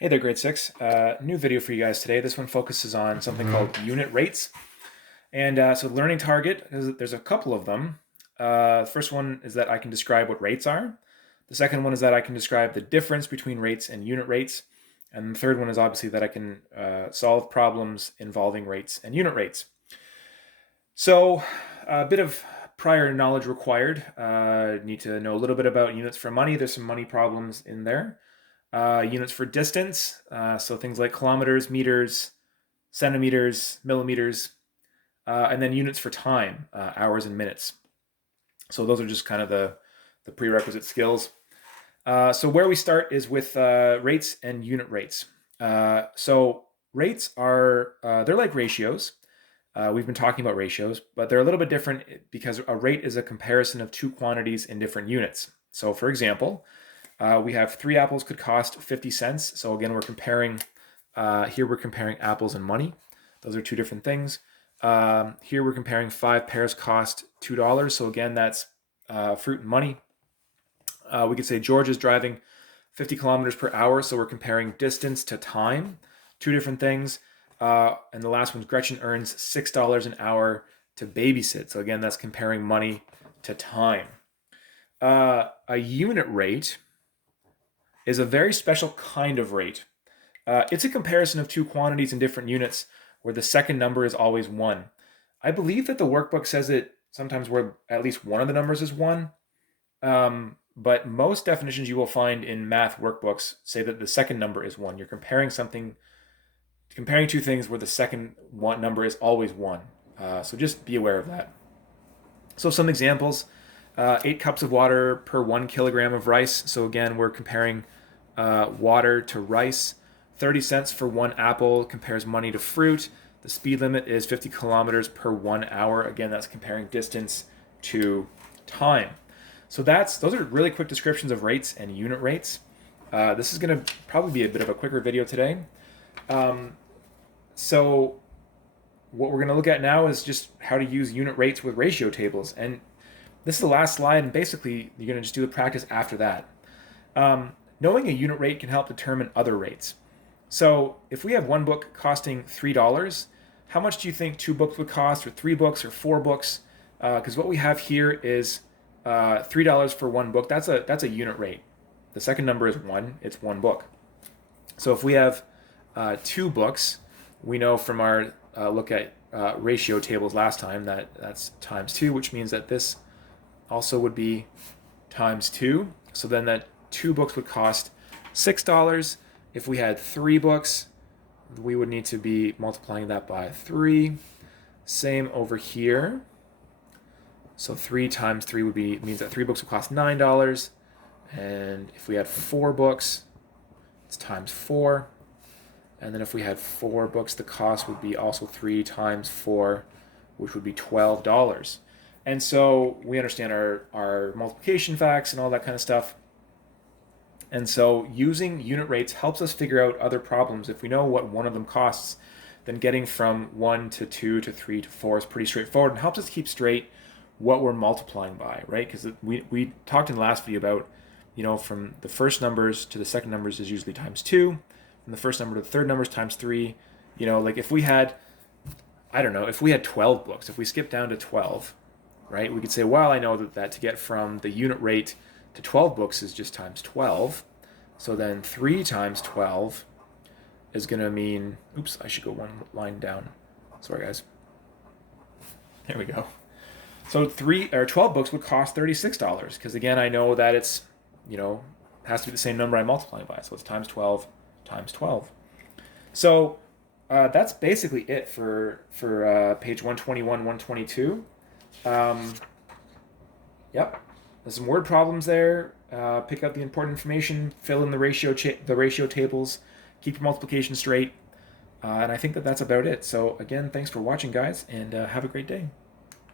Hey there, grade six. New video for you guys today. This one focuses on something called unit rates. So learning target, there's a couple of them. The first one is that I can describe what rates are. The second one is that I can describe the difference between rates and unit rates. And the third one is obviously that I can solve problems involving rates and unit rates. So a bit of prior knowledge required. Need to know a little bit about units for money. There's some money problems in there. Units for distance, so things like kilometers, meters, centimeters, millimeters, and then units for time, hours and minutes. So those are just kind of the prerequisite skills. So where we start is with rates and unit rates. So rates are, they're like ratios. We've been talking about ratios, but they're a little bit different because a rate is a comparison of two quantities in different units. So for example, we have 3 apples could cost 50 cents. So again, we're comparing, here we're comparing apples and money. Those are two different things. Here we're comparing 5 pears cost $2. So again, that's fruit and money. We could say George is driving 50 kilometers per hour. So we're comparing distance to time, two different things. And the last one's Gretchen earns $6 an hour to babysit. So again, that's comparing money to time. A unit rate is a very special kind of rate. It's a comparison of two quantities in different units where the second number is always 1. I believe that the workbook says it sometimes where at least one of the numbers is 1. But most definitions you will find in math workbooks say that the second number is 1. You're comparing two things where the second number is always 1. So just be aware of that. So some examples. 8 cups of water per 1 kilogram of rice. So again, we're comparing water to rice. 30 cents for 1 apple compares money to fruit. The speed limit is 50 kilometers per 1 hour. Again, that's comparing distance to time. So those are really quick descriptions of rates and unit rates. This is going to probably be a bit of a quicker video today. So what we're going to look at now is just how to use unit rates with ratio tables. And this is the last slide, and basically you're going to just do the practice after that. Knowing a unit rate can help determine other rates. So if we have one book costing $3, how much do you think 2 books would cost, or 3 books, or 4 books? Because what we have here is $3 for 1 book. That's a unit rate. The second number is 1. It's 1 book. So if we have 2 books, we know from our look at ratio tables last time that that's times 2, which means that this also would be times 2. So then that 2 books would cost $6. If we had 3 books, we would need to be multiplying that by 3. Same over here. So 3 times 3 means that 3 books would cost $9. And if we had 4 books, it's times 4. And then if we had 4 books, the cost would be also 3 times 4, which would be $12. And so we understand our multiplication facts and all that kind of stuff. And so using unit rates helps us figure out other problems. If we know what one of them costs, then getting from 1 to 2 to 3 to 4 is pretty straightforward and helps us keep straight what we're multiplying by, right? Because we talked in the last video about, from the first numbers to the second numbers is usually times 2. From the first number to the third number is times 3. Like if we had, if we had 12 books, if we skip down to 12, right? We could say, well, I know that to get from the unit rate to 12 books is just times 12. So then 3 times 12 is going to mean, oops, I should go one line down. Sorry, guys. There we go. So 12 books would cost $36 because, again, I know that it's, has to be the same number I'm multiplying by. So it's times 12 times 12. So that's basically it for page 121, 122. Yep. There's some word problems there. Pick up the important information, fill in the ratio tables, keep your multiplication straight. And I think that's about it. So again, thanks for watching, guys, and have a great day.